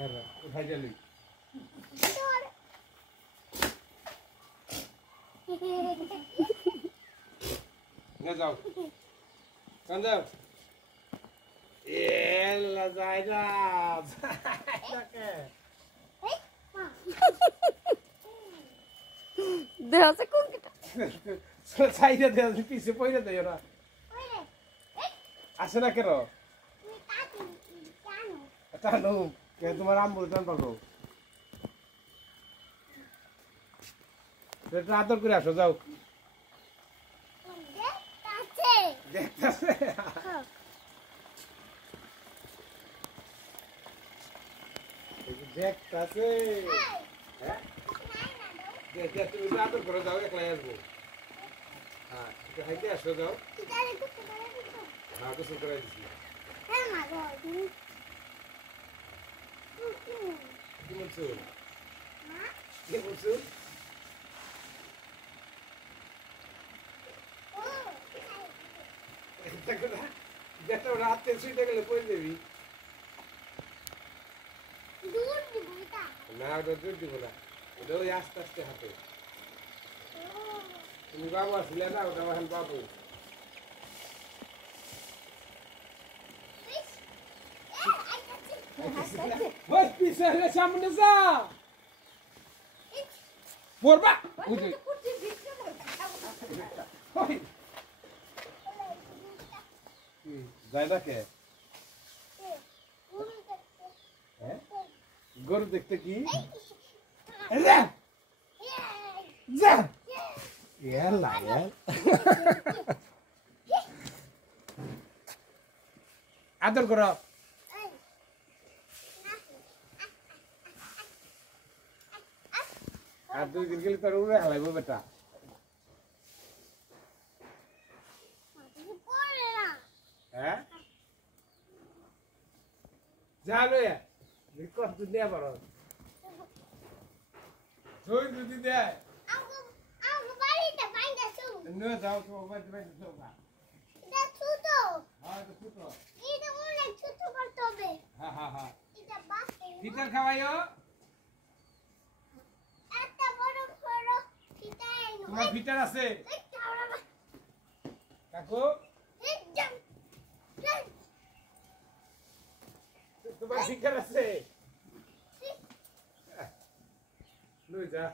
উঠাই গেলি না যাও কান যাও এলা যাই না দেহছে কোন কিটা সাইডে দে পিছে পইরে দেয় ওরা আসে না কেন টানো কে তোমার আম্মু টান পাবো এটা আদর করে আসো যাও দেখতাছে দেখতাছে হ্যাঁ দেখ তুমি আদর করে যাও একলাই আসবো হ্যাঁ এটা হাইতে আসো যাও হ্যাঁ গোসল করে দিছি কি বলছো কি বলছো দেখো রাতে শুইতে গেলে কই দেবি না ওটা জোর দিব না ওটা ওই আস্তে আস্তে হাতে তুমি বাবু আসলে না ওটা এখন বাবু ওই পিছনে সামনে যা পড়বা যাই না কে গরু দেখতে কি আদর কর আর 2 দিন গেলে তোর উড়ে হালাইব বেটা হ্যাঁ জানো কত দুনিয়া বড় তুই যদি দে No, যাও তো ওই দিকে যাও না এটা ছোট হ্যাঁ এটা ছোট এটা অনেক ছোট করতে হবে হ্যাঁ হ্যাঁ হ্যাঁ এটা বাসে ফিটার খাওয়াইও একটা বড় বড় ফিটাই তোমার ফিটার আছে কাকু তোমার ফিটার আছে লই যা